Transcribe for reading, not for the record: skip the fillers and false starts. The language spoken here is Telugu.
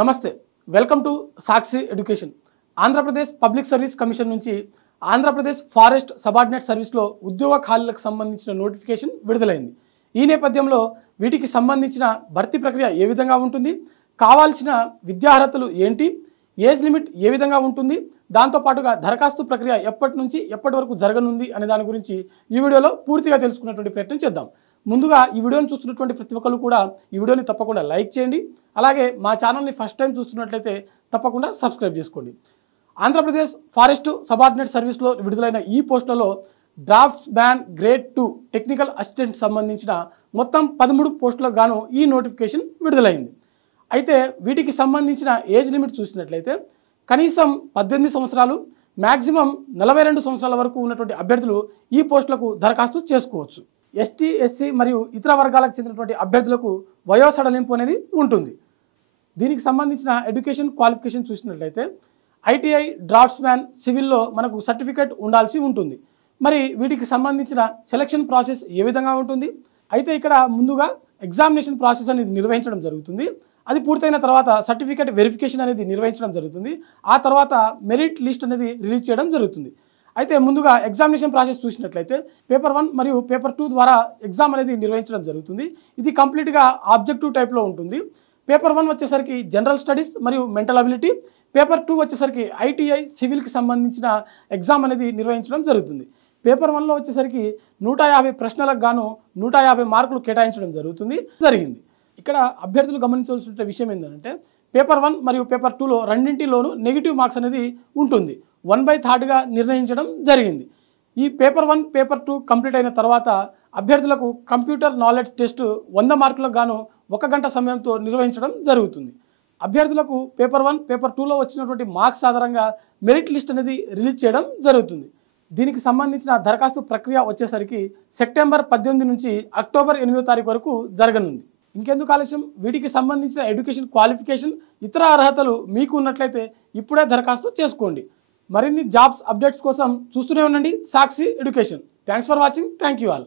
నమస్తే welcome to Sakshi education Andhra Pradesh public service commission నుంచి ఆంధ్రప్రదేశ్ ఫారెస్ట్ సబార్డినేట్ సర్వీస్లో ఉద్యోగ ఖాళీలకు సంబంధించిన నోటిఫికేషన్ విడుదలైంది। ఈ నేపథ్యంలో వీటికి సంబంధించిన భర్తీ ప్రక్రియ ఏ విధంగా ఉంటుంది, కావాల్సిన విద్యార్హతలు ఏంటి, ఏజ్ లిమిట్ ఏ విధంగా ఉంటుంది, దాంతో పాటుగా దరఖాస్తు ప్రక్రియ ఎప్పటి నుంచి ఎప్పటి వరకు జరగనుంది అనే దాని గురించి ఈ వీడియోలో పూర్తిగా తెలుసుకునేటువంటి ప్రయత్నం చేద్దాం। ముందుగా ఈ వీడియోని చూస్తున్నటువంటి ప్రతి ఒక్కరు కూడా ఈ వీడియోని తప్పకుండా లైక్ చేయండి। అలాగే మా ఛానల్ని ఫస్ట్ టైం చూస్తున్నట్లయితే తప్పకుండా సబ్స్క్రైబ్ చేసుకోండి। ఆంధ్రప్రదేశ్ ఫారెస్ట్ సబార్డినేట్ సర్వీస్లో విడుదలైన ఈ పోస్టులలో draughtsman grade 2 technical assistant సంబంధించిన మొత్తం 13 పోస్టులకు గాను ఈ నోటిఫికేషన్ విడుదలైంది। అయితే వీటికి సంబంధించిన ఏజ్ లిమిట్ చూసినట్లయితే కనీసం 18 సంవత్సరాలు, మ్యాక్సిమం 42 సంవత్సరాల వరకు ఉన్నటువంటి అభ్యర్థులు ఈ పోస్టులకు దరఖాస్తు చేసుకోవచ్చు। ఎస్టీ, ఎస్సీ మరియు ఇతర వర్గాలకు చెందినటువంటి అభ్యర్థులకు వయో సడలింపు అనేది ఉంటుంది। దీనికి సంబంధించిన ఎడ్యుకేషన్ క్వాలిఫికేషన్ చూసినట్లయితే ఐటీఐ, డ్రాఫ్ట్స్ మ్యాన్, సివిల్లో మనకు సర్టిఫికేట్ ఉండాల్సి ఉంటుంది। మరి వీటికి సంబంధించిన సెలక్షన్ ప్రాసెస్ ఏ విధంగా ఉంటుంది అయితే ఇక్కడ ముందుగా ఎగ్జామినేషన్ ప్రాసెస్ అనేది నిర్వహించడం జరుగుతుంది। అది పూర్తయిన తర్వాత సర్టిఫికేట్ వెరిఫికేషన్ అనేది నిర్వహించడం జరుగుతుంది। ఆ తర్వాత మెరిట్ లిస్ట్ అనేది రిలీజ్ చేయడం జరుగుతుంది। అయితే ముందుగా ఎగ్జామినేషన్ ప్రాసెస్ చూసినట్లయితే పేపర్ 1 మరియు పేపర్ 2 ద్వారా ఎగ్జామ్ అనేది నిర్వహించడం జరుగుతుంది। ఇది కంప్లీట్గా ఆబ్జెక్టివ్ టైప్లో ఉంటుంది। పేపర్ 1 వచ్చేసరికి జనరల్ స్టడీస్ మరియు మెంటల్ అబిలిటీ, పేపర్ 2 వచ్చేసరికి ఐటీఐ, సివిల్కి సంబంధించిన ఎగ్జామ్ అనేది నిర్వహించడం జరుగుతుంది। పేపర్ 1లో వచ్చేసరికి 150 ప్రశ్నలకు గాను 150 మార్కులు కేటాయించడం జరిగింది। ఇక్కడ అభ్యర్థులు గమనించవలసిన విషయం ఏంటంటే పేపర్ 1 మరియు పేపర్ 2లో రెండింటిలోనూ నెగిటివ్ మార్క్స్ అనేది ఉంటుంది। 1/3గా నిర్ణయించడం జరిగింది। ఈ పేపర్ 1, పేపర్ 2 కంప్లీట్ అయిన తర్వాత అభ్యర్థులకు కంప్యూటర్ నాలెడ్జ్ టెస్ట్ 100 మార్కులకు గాను 1 గంట సమయంతో నిర్వహించడం జరుగుతుంది। అభ్యర్థులకు పేపర్ 1, పేపర్ 2లో వచ్చినటువంటి మార్క్స్ ఆధారంగా మెరిట్ లిస్ట్ అనేది రిలీజ్ చేయడం జరుగుతుంది। దీనికి సంబంధించిన దరఖాస్తు ప్రక్రియ వచ్చేసరికి సెప్టెంబర్ 18 నుంచి అక్టోబర్ 8వ తారీఖు వరకు జరగనుంది। ఇంకెందుకు ఆలస్యం, వీటికి సంబంధించిన ఎడ్యుకేషన్ క్వాలిఫికేషన్, ఇతర అర్హతలు మీకు ఉన్నట్లయితే ఇప్పుడే దరఖాస్తు చేసుకోండి। మరిన్ని జాబ్స్ అప్డేట్స్ కోసం చూస్తూనే ఉండండి Sakshi education. Thanks for watching. Thank you all.